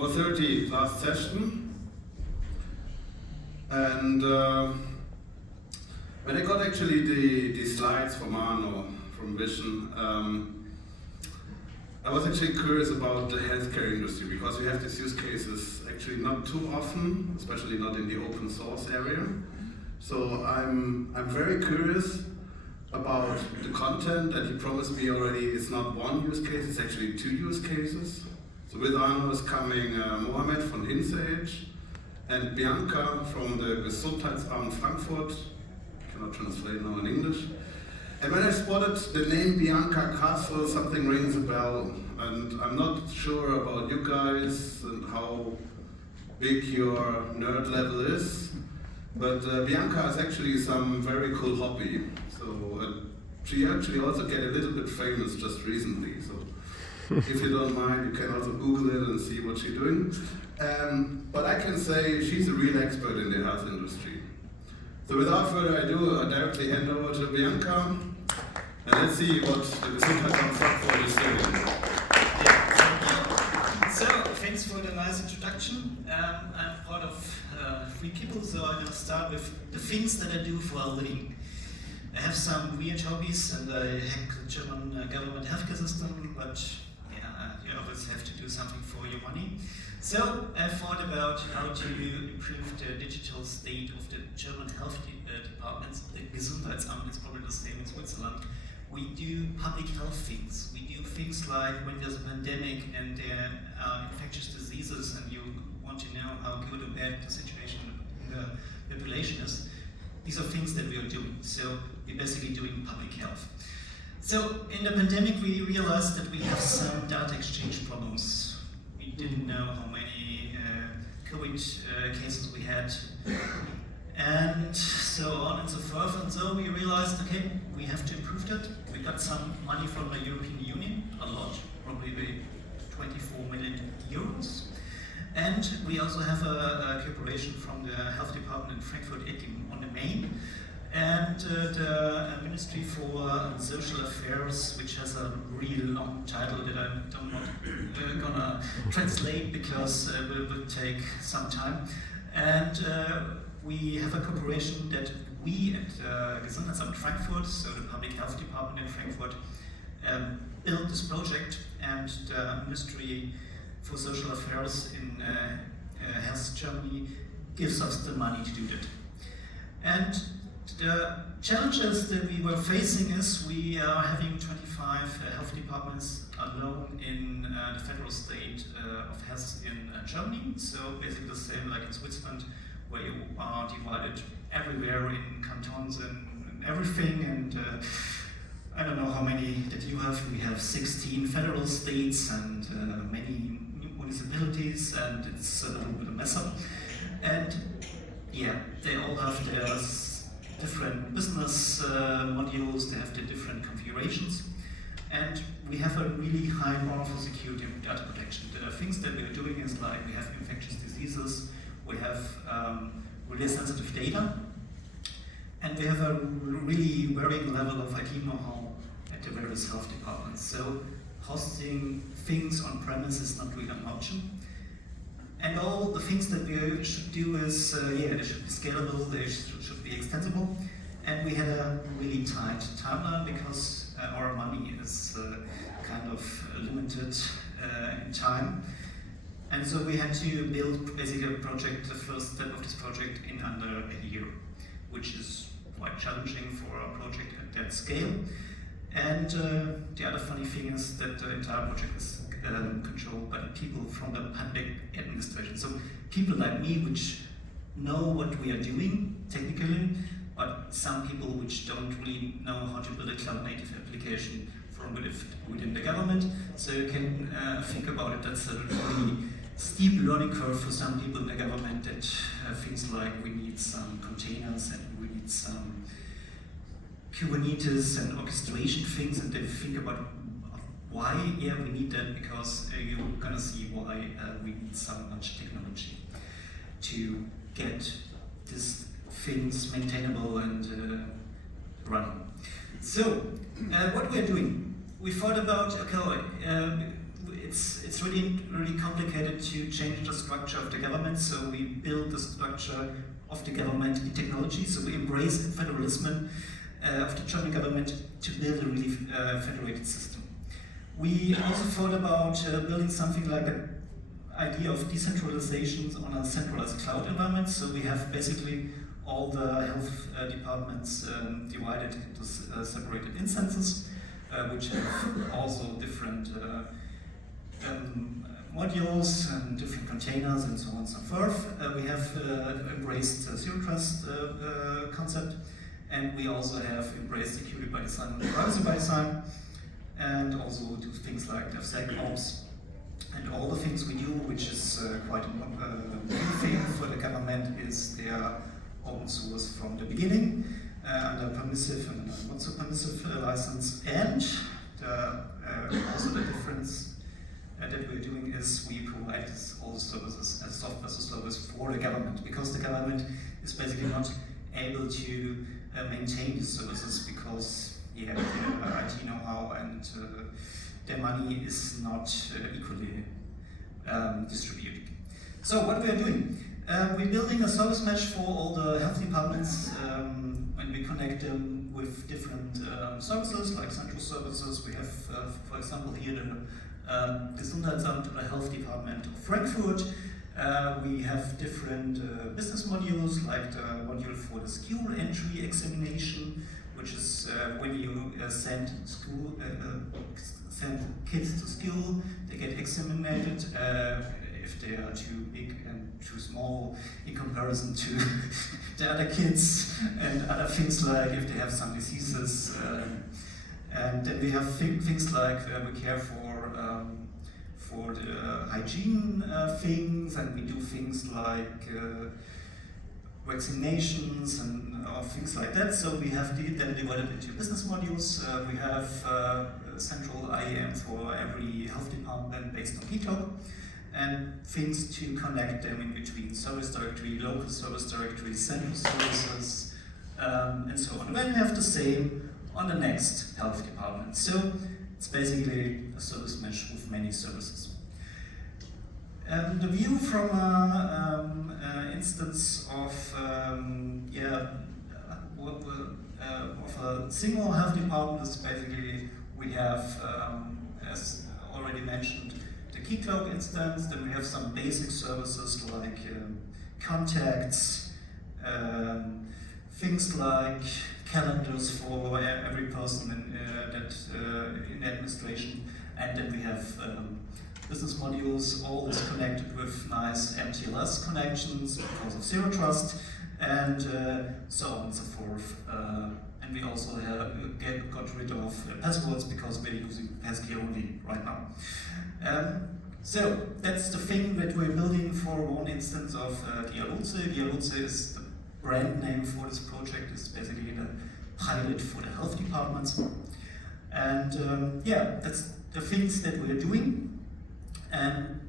4:30 last session, and when I got actually the slides from Aarno, from Vision, I was actually curious about the healthcare industry, because we have these use cases actually not too often, especially not in the open source area. So I'm very curious about the content that he promised me already. It's not one use case, it's actually 2 use cases. So with Aarno is coming Mohammad from HIN.ch and Bianca from the Gesundheitsamt Frankfurt. I cannot translate now in English. And when I spotted the name Bianca Kastl, something rings a bell. And I'm not sure about you guys and how big your nerd level is, but Bianca has actually some very cool hobby. So she actually also get a little bit famous just recently. So if you don't mind, you can also Google it and see what she's doing. But I can say she's a real expert in the health industry. So without further ado, I directly hand over to Bianca. And let's see what the Gesundheitsamt Frankfurt is doing. Yeah, thank you. So, thanks for the nice introduction. I'm part of 3 people, so I'm going to start with the things that I do for a living. I have some weird hobbies, and I hack the German government healthcare system, but yeah, you always have to do something for your money. So I thought about how to improve the digital state of the German health departments. The Gesundheitsamt is probably the same in Switzerland. We do public health things. We do things like when there's a pandemic and there are infectious diseases and you want to know how good or bad the situation in the population is. These are things that we are doing. So we're basically doing public health. So in the pandemic, we realized that we have some data exchange problems. We didn't know how many COVID cases we had, and so on and so forth. And so we realized, okay, we have to improve that. We got some money from the European Union, a lot, probably 24 million euros. And we also have a cooperation from the health department in Frankfurt on the Main, and the Ministry for Social Affairs, which has a really long title that I'm not gonna translate because it will take some time. And we have a cooperation that we at Gesundheitsamt Frankfurt, so the public health department in Frankfurt, built this project, and the Ministry for Social Affairs in Health Germany gives us the money to do that. And the challenges that we were facing is we are having 25 health departments alone in the federal state of health in Germany, so basically the same like in Switzerland, where you are divided everywhere in cantons and everything, and I don't know how many that you have. We have 16 federal states and many municipalities, and it's a little bit of a mess up. And yeah, they all have their different business modules, they have their different configurations, and we have a really high bar for security and data protection. The things that we are doing is like we have infectious diseases, we have really sensitive data, and we have a really varying level of IT know-how at the various health departments. So hosting things on premise is not really an option. And all the things that we should do is, they should be scalable, they should be extensible. And we had a really tight timeline because our money is kind of limited in time. And so we had to build basically a project, the first step of this project in under a year, which is quite challenging for a project at that scale. And the other funny thing is that the entire project is controlled by the people from the public administration. So people like me, which know what we are doing technically, but some people which don't really know how to build a cloud-native application from within the government. So you can think about it, that's a really steep learning curve for some people in the government, that things like we need some containers and we need some Kubernetes and orchestration things, and they think about why, we need that, because you're gonna see why we need so much technology to get these things maintainable and running. So, what we are doing, we thought about, okay, it's really complicated to change the structure of the government. So we build the structure of the government in technology. So we embrace the federalism of the German government to build a really federated system. We also thought about building something like an idea of decentralization on a centralized cloud environment. So we have basically all the health departments divided into separated instances, which have also different modules and different containers and so on and so forth. We have embraced the zero trust concept, and we also have embraced security by design and privacy by design, and also do things like DevSecOps and all the things we do, which is quite a new thing for the government, is they are open source from the beginning under permissive and not so permissive license. And also the difference that we're doing is we provide all the services as software as a service for the government, because the government is basically not able to maintain these services because their IT know-how and their money is not equally distributed. So what we are doing? We're building a service mesh for all the health departments, and we connect them with different services, like central services. We have, for example, here the Gesundheitsamt, the health department of Frankfurt. We have different business modules, like the module for the school entry examination, which is when you send kids to school, they get examined if they are too big and too small in comparison to the other kids, and other things like if they have some diseases. And then we have things like we care for the hygiene things, and we do things like vaccinations and things like that. So we have them divided into business modules. We have central IAM for every health department based on GitHub, and things to connect them in between service directory, local service directory, central services, and so on. And then we have the same on the next health department. So it's basically a service mesh with many services. The view from an instance of a single health department is basically we have, as already mentioned, the key cloak instance. Then we have some basic services like contacts, things like calendars for every person in administration, and then we have business modules, all this connected with nice MTLS connections because of zero trust, and so on and so forth. And we also got rid of passwords because we're using passkey only right now. So that's the thing that we're building for one instance of GA-Lotse. GA-Lotse is the brand name for this project. It's basically the pilot for the health departments. And that's the things that we're doing. And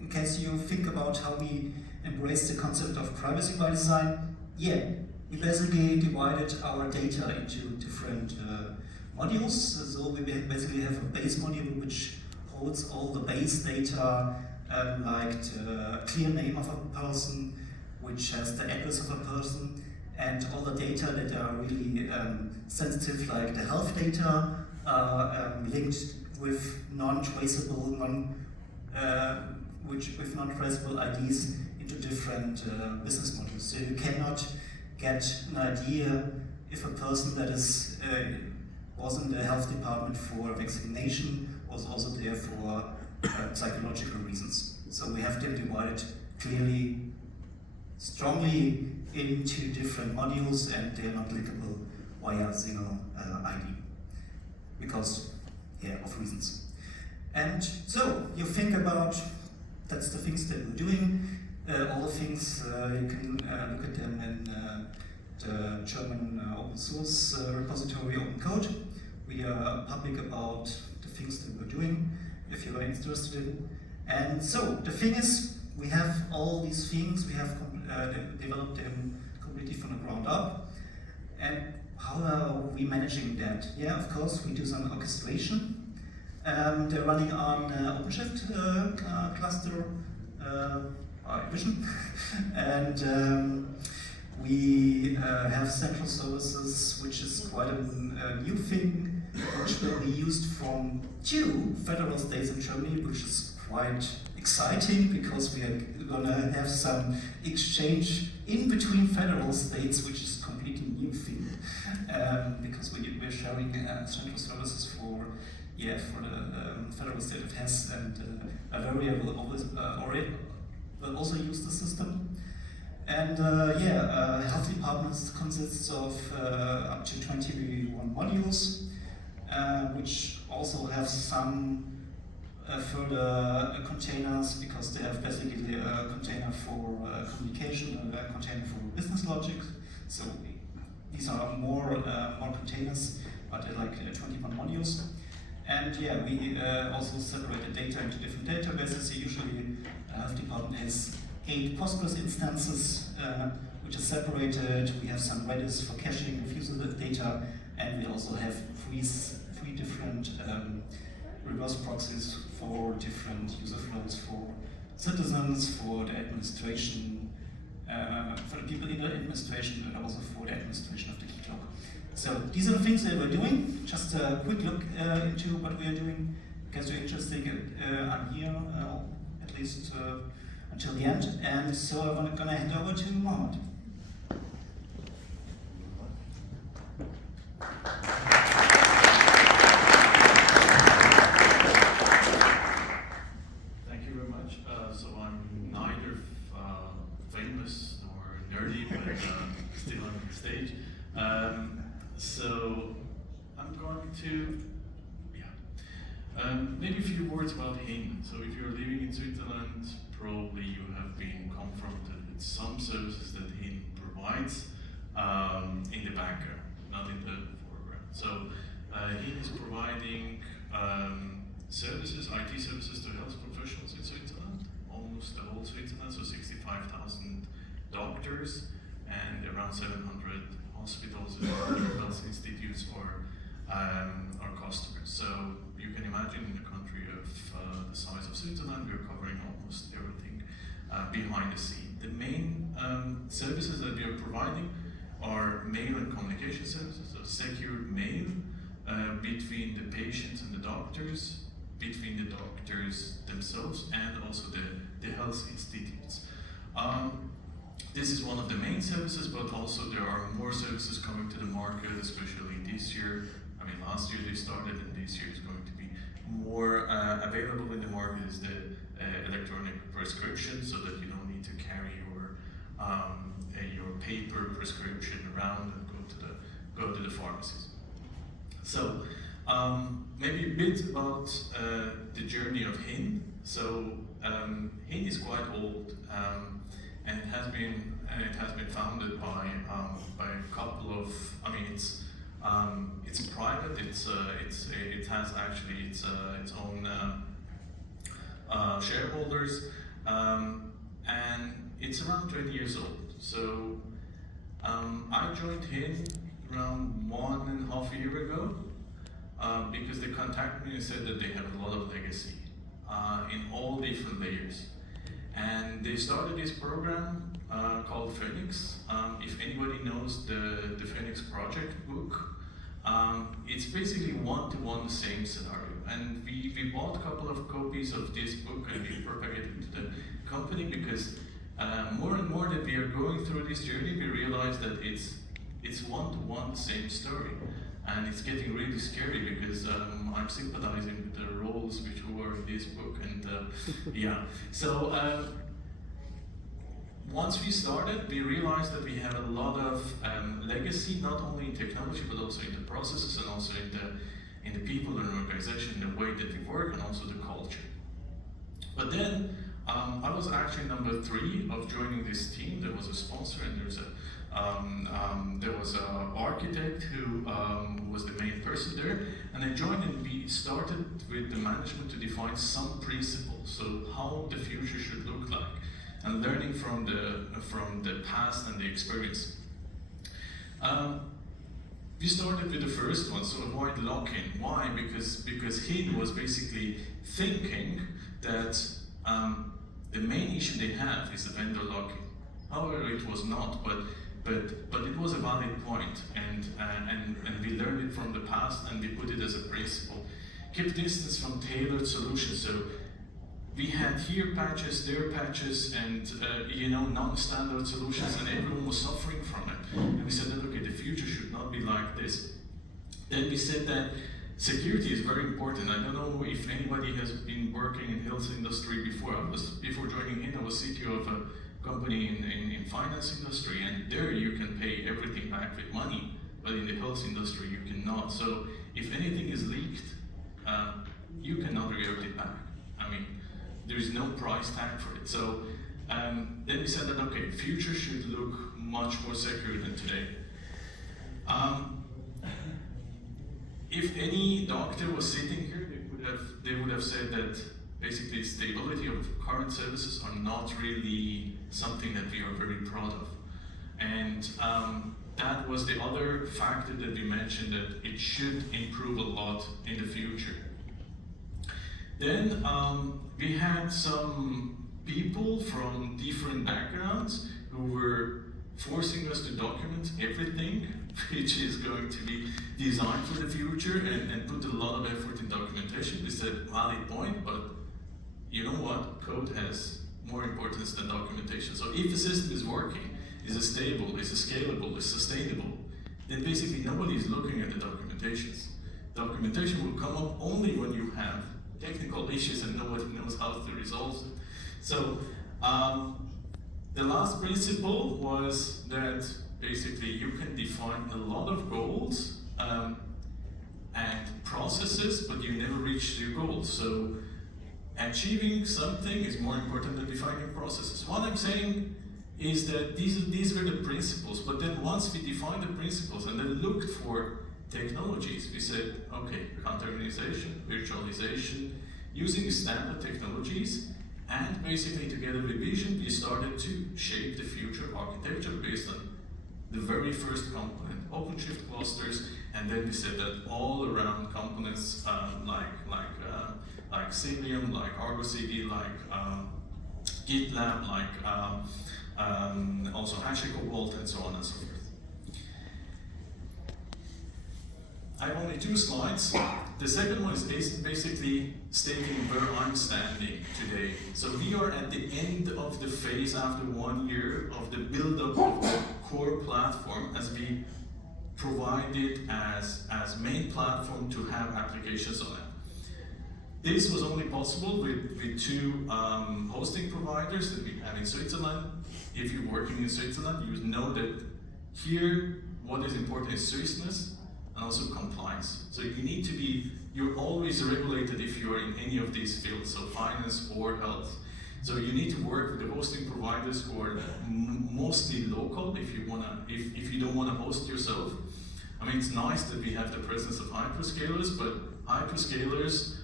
in case you think about how we embrace the concept of privacy by design, we basically divided our data into different modules. So we basically have a base module which holds all the base data, like the clear name of a person, which has the address of a person, and all the data that are really sensitive, like the health data, linked with non-traceable, with non-traceable IDs into different business modules. So you cannot get an idea if a person that is was in the health department for vaccination was also there for psychological reasons. So we have them divided clearly, strongly into different modules, and they are not linkable via a single ID because of reasons. And so you think about, that's the things that we're doing. All the things you can look at them in the German open source repository Open Code. We are public about the things that we're doing, if you are interested in. And so the thing is, we have all these things, we have developed them completely from the ground up. And how are we managing that? Yeah, of course, we do some orchestration. They're running on OpenShift cluster vision, and we have central services, which is quite a new thing, which will be used from 2 federal states in Germany, which is quite exciting because we are going to have some exchange in between federal states, which is a completely new thing, because we're sharing central services for the federal state of Hesse, and Bavaria will also use the system. And health departments consists of up to 21 modules, which also have some further containers, because they have basically a container for communication and a container for business logic. So these are more containers, but they're like 21 modules. And we also separate the data into different databases. So usually the health department has 8 Postgres instances, which are separated. We have some Redis for caching of user data, and we also have three different reverse proxies for different user flows for citizens, for the administration, for the people in the administration, and also for the administration of the key clock. So these are the things that we're doing. Just a quick look into what we are doing. In case you're interested, I'm here at least until the end. And so I'm going to hand over to Mohammad. Thank you very much. So I'm neither famous nor nerdy, but still on stage. So I'm going to, maybe a few words about HIN. So if you're living in Switzerland, probably you have been confronted with some services that HIN provides in the background, not in the foreground. So HIN is providing services, IT services to health professionals in Switzerland, almost the whole Switzerland, so 65,000 doctors and around 700 hospitals and other health institutes are customers. So you can imagine in a country of the size of Switzerland, we're covering almost everything behind the scene. The main services that we are providing are mail and communication services, so secured mail between the patients and the doctors, between the doctors themselves, and also the health institutes. This is one of the main services, but also there are more services coming to the market, especially this year. I mean, last year they started, and this year is going to be more available in the market is the electronic prescription, so that you don't need to carry your paper prescription around and go to the pharmacies. So maybe a bit about the journey of HIN. So HIN is quite old. And it has been founded by a couple of. I mean, it's private. It has actually its own shareholders, and it's around 20 years old. So I joined HIN around 1.5 years ago because they contacted me and said that they have a lot of legacy in all different layers. And they started this program called Phoenix. If anybody knows the Phoenix project book, it's basically one-to-one the same scenario. And we bought a couple of copies of this book and we propagated it to the company because more and more that we are going through this journey, we realize that it's one-to-one the same story. And it's getting really scary because I'm sympathizing with the roles which were in this book, and So once we started, we realized that we had a lot of legacy, not only in technology but also in the processes and also in the people and organization, the way that we work, and also the culture. But then I was actually number 3 of joining this team. There was a sponsor, and there was an architect who was the main person there, and I joined, and we started with the management to define some principles, so how the future should look like, and learning from the past and the experience. we started with the first one, so avoid lock-in. Why? Because HIN was basically thinking that the main issue they have is the vendor lock-in. However, it was not, but it was a valid point, and we learned it from the past, and we put it as a principle. Keep distance from tailored solutions. So we had here patches, there patches, and non-standard solutions, and everyone was suffering from it. And we said that, okay, the future should not be like this. Then we said that security is very important. I don't know if anybody has been working in health industry before. Before joining HIN, I was CTO of a company in finance industry, and there you can pay everything back with money, but in the health industry you cannot. So if anything is leaked, you cannot revert it back. I mean, there is no price tag for it. So then we said that, okay, future should look much more secure than today. If any doctor was sitting here, they would have said that basically stability of current services are not really something that we are very proud of. And that was the other factor that we mentioned, that it should improve a lot in the future. Then we had some people from different backgrounds who were forcing us to document everything which is going to be designed for the future, and put a lot of effort in documentation. They said, valid point, but you know what? Code has more importance than documentation. So if the system is working, is it stable, is it scalable, is it sustainable, then basically nobody is looking at the documentations. Documentation will come up only when you have technical issues and nobody knows how to resolve them. So the last principle was that basically you can define a lot of goals and processes, but you never reach your goals. So achieving something is more important than defining processes. What I'm saying is that these were the principles, but then once we defined the principles and then looked for technologies, we said, okay, containerization, virtualization, using standard technologies, and basically together with Vision, we started to shape the future architecture based on the very first component, OpenShift clusters, and then we said that all around components like Cilium, like Argo CD, like GitLab, like also HashiCobalt, and so on and so forth. I have only 2 slides. The second one is basically stating where I'm standing today. So we are at the end of the phase after 1 year of the build-up of the core platform, as we provide it as main platform to have applications on it. This was only possible with 2 hosting providers that we have in Switzerland. If you're working in Switzerland, you know that here what is important is Swissness and also compliance. So you need to be, you're always regulated if you're in any of these fields, so finance or health. So you need to work with the hosting providers who are mostly local if you don't want to host yourself. I mean, it's nice that we have the presence of hyperscalers, but hyperscalers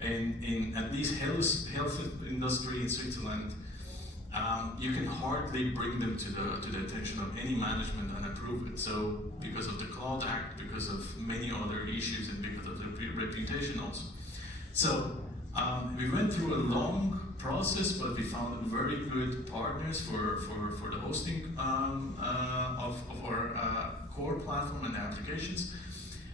in at least health industry in Switzerland, you can hardly bring them to the attention of any management and approve it. So because of the Cloud Act, because of many other issues, and because of the reputation also. So we went through a long process, but we found very good partners for the hosting of our core platform and applications.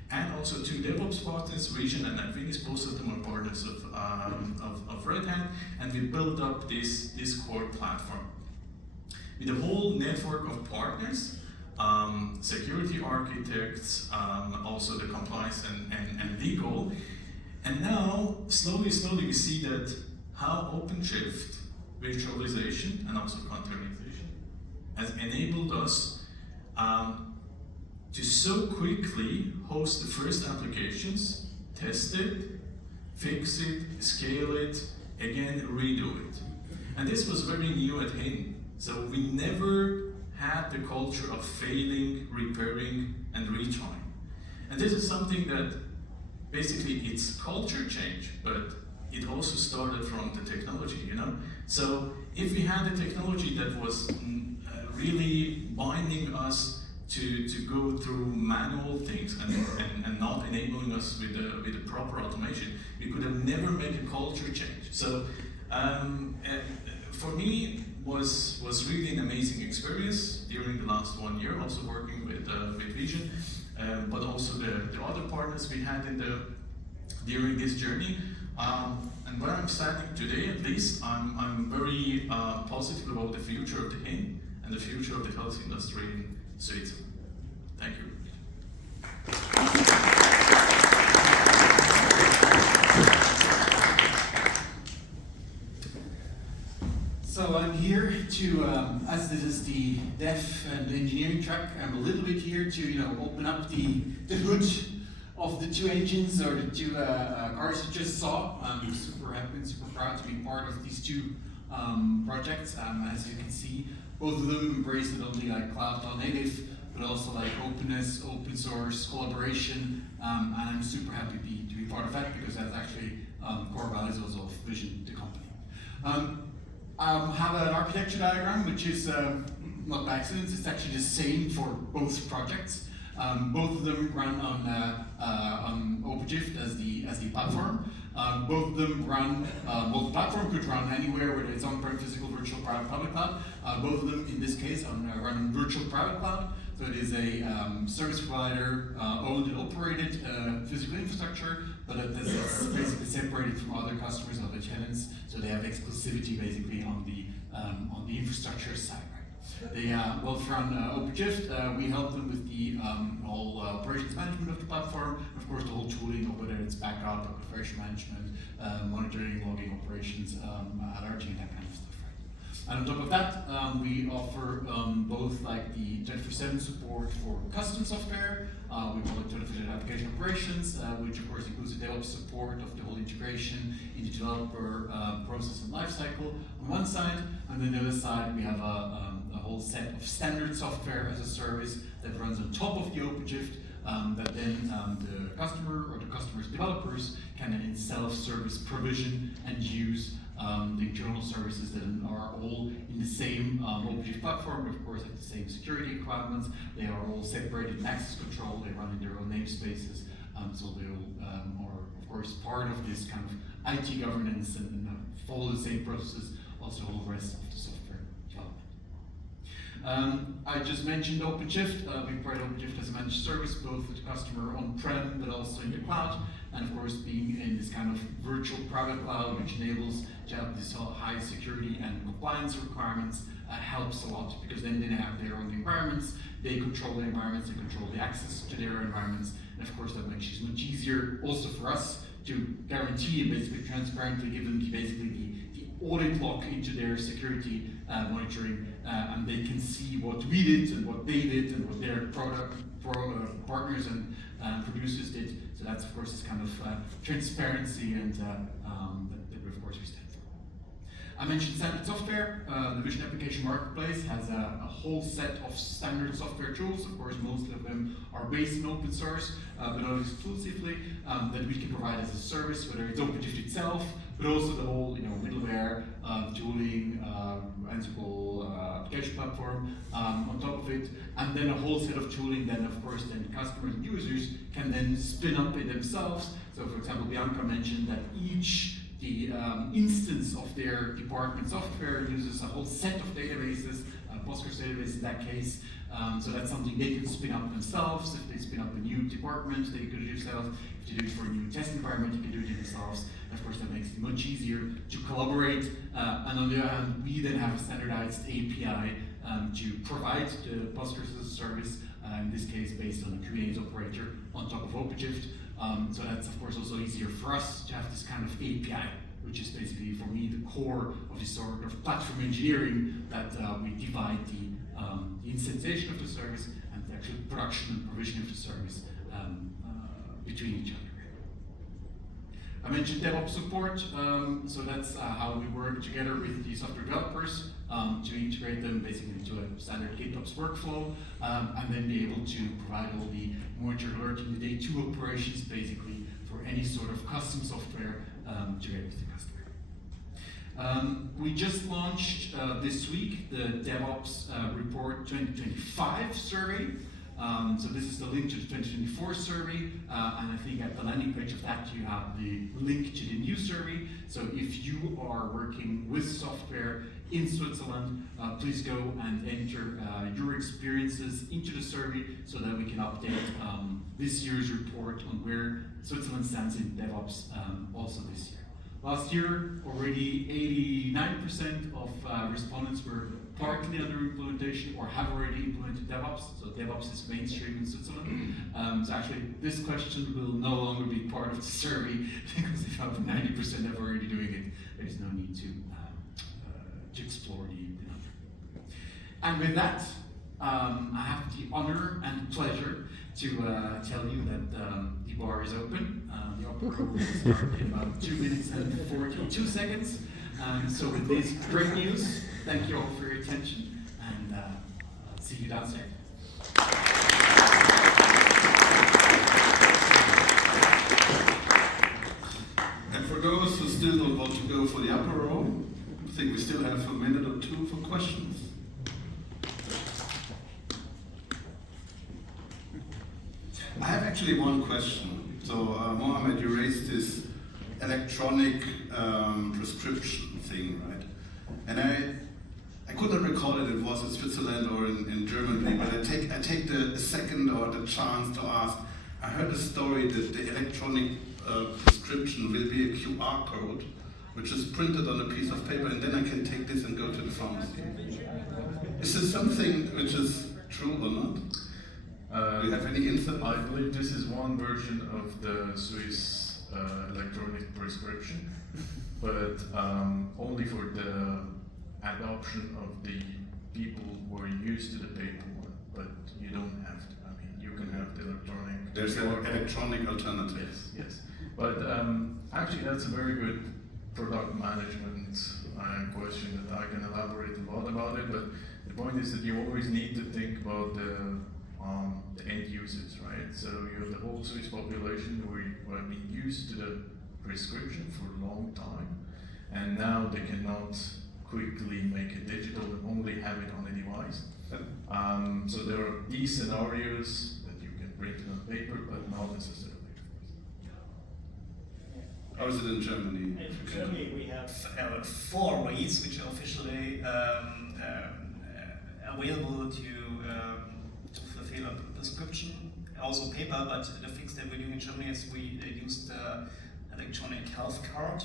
And also 2 DevOps partners, Vision and Advinis, both of them are partners of Red Hat, and we built up this core platform. With a whole network of partners, security architects, also the compliance and legal. And now, slowly we see that how OpenShift, virtualization, and also containerization has enabled us to so quickly host the first applications, test it, fix it, scale it, again, redo it. And this was very new at HIN. So we never had the culture of failing, repairing, and retrying. And this is something that basically it's culture change, but it also started from the technology, you know? So if we had a technology that was really binding us to go through manual things and not enabling us with the proper automation, we could have never made a culture change. So for me, was really an amazing experience during the last 1 year, also working with Vision, but also the other partners we had during this journey. And where I'm standing today, at least, I'm very positive about the future of the HIN and the future of the health industry in Switzerland. Thank you. So I'm here to, as this is the dev and engineering track, I'm a little bit here to open up the hood of the two engines or the two cars you just saw. I'm super happy and super proud to be part of these two projects. As you can see, both of them embrace not only like cloud native, but also like openness, open source, collaboration, and I'm super happy to be part of that because that's actually core values also of Vision, the company. Have an architecture diagram which is not by accident, it's actually the same for both projects. Both of them run on OpenShift as the platform. Both of them run, the platform could run anywhere, whether it's on-prem, physical, virtual, private, public cloud. Both of them, in this case, run on virtual private cloud. So it is a service provider owned and operated physical infrastructure, but it's basically separated from other customers, other tenants. So they have exclusivity basically on the infrastructure side. They both run OpenShift. We help them with the whole operations management of the platform, and of course the whole tooling, or whether it's backup, or configuration management, monitoring, logging operations, alerting, that kind of stuff. And on top of that, we offer both like the 24/7 support for custom software. We call it 24/7 application operations, which of course includes the DevOps support of the whole integration in the developer process and lifecycle on one side, and then the other side we have a whole set of standard software as a service that runs on top of the OpenShift that then the customer or the customer's developers can then in self-service provision and use the internal services that are all in the same OpenShift platform, but of course have the same security requirements. They are all separated in access control, they run in their own namespaces, so they all are of course part of this kind of IT governance and follow the same processes, also all the rest of the software development. I just mentioned OpenShift. We provide OpenShift as a managed service, both with the customer on-prem, but also in the cloud. And of course, being in this kind of virtual private cloud, which enables to have this high security and compliance requirements, helps a lot, because then they have their own environments, they control the environments, they control the access to their environments, and of course that makes it much easier also for us to guarantee and basically transparently give them basically the audit log into their security monitoring, and they can see what we did and what they did and what their partners and producers did. So that's of course this kind of transparency and that of course we stand for. I mentioned standard software. The Vision Application Marketplace has a whole set of standard software tools. Of course, most of them are based in open source, but not exclusively, that we can provide as a service, whether it's OpenShift itself, but also the whole middleware, tooling, Ansible application platform on top of it, and then a whole set of tooling then of course then customers and users can then spin up it themselves. So for example, Bianca mentioned that the instance of their department software uses a whole set of databases, Postgres database in that case. So that's something they can spin up themselves. If they spin up a new department, they could do it themselves. If you do it for a new test environment, you can do it themselves. And of course, that makes it much easier to collaborate. And on the other hand, we then have a standardized API to provide the Postgres as a service, in this case based on a Kubernetes operator on top of OpenShift. So that's of course also easier for us to have this kind of API, which is basically for me the core of this sort of platform engineering that we divide the instantiation of the service and the actual production and provision of the service between each other. I mentioned DevOps support, so that's how we work together with the software developers to integrate them basically into a standard GitOps workflow, and then be able to provide all the monitor alerting, the day 2 operations basically for any sort of custom software together with the customer. We just launched this week the DevOps Report 2025 survey. So this is the link to the 2024 survey, and I think at the landing page of that you have the link to the new survey. So if you are working with software in Switzerland, please go and enter your experiences into the survey so that we can update this year's report on where Switzerland stands in DevOps also this year. Last year, already 89% of respondents were partly under implementation or have already implemented DevOps. So DevOps is mainstream in Switzerland. So actually, this question will no longer be part of the survey because if over 90% have already doing it, there's no need to explore the number. And with that, I have the honor and pleasure to tell you that the bar is open. The opera will start in about 2 minutes and 42 seconds. So with this great news, thank you all for your attention, and see you downstairs. And for those who still don't want to go for the upper row, I think we still have a minute or two for questions. I have actually one question. So, Mohammad, you raised this electronic prescription thing, right? And I could not recall it was in Switzerland or in Germany, but I take the second or the chance to ask. I heard a story that the electronic prescription will be a QR code, which is printed on a piece of paper, and then I can take this and go to the pharmacy. Is this something which is true or not? Do you have any insight? I believe this is one version of the Swiss electronic prescription, but only for the adoption of the people who are used to the paper one, but you don't have to. I mean, you can have the electronic. There's an electronic alternative. Yes. But actually, that's a very good product management question that I can elaborate a lot about it. But the point is that you always need to think about the end users, right? So you have the whole Swiss population who have been used to the prescription for a long time, and now they cannot quickly make it digital and only have it on a device. So there are these scenarios that you can print it on paper, but not necessarily. How is it in Germany? In Germany, we have 4 ways which are officially available to fulfill a prescription, also paper, but the things that we're doing in Germany is we use the electronic health card,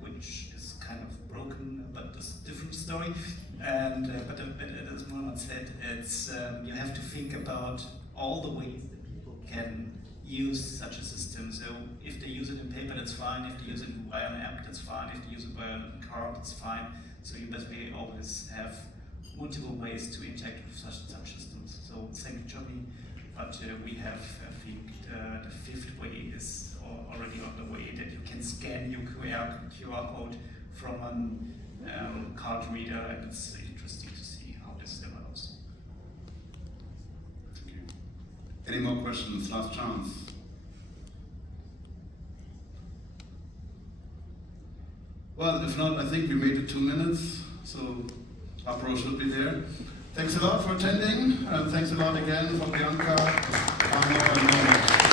which is kind of broken, but it's a different story. And but as Mohammad said, it's you have to think about all the ways that people can use such a system. So if they use it in paper, that's fine. If they use it via an app, that's fine. If they use it via a card, that's fine. So you basically always have multiple ways to interact with such systems. So same in Germany, but we have, I think, the 5th way is already on the way, that you can scan your QR code from a card reader, and it's interesting to see how this develops. Any more questions? Last chance. Well, if not, I think we made it 2 minutes, so Apro should be there. Thanks a lot for attending, and thanks a lot again for Bianca, Aarno, and Mohammad.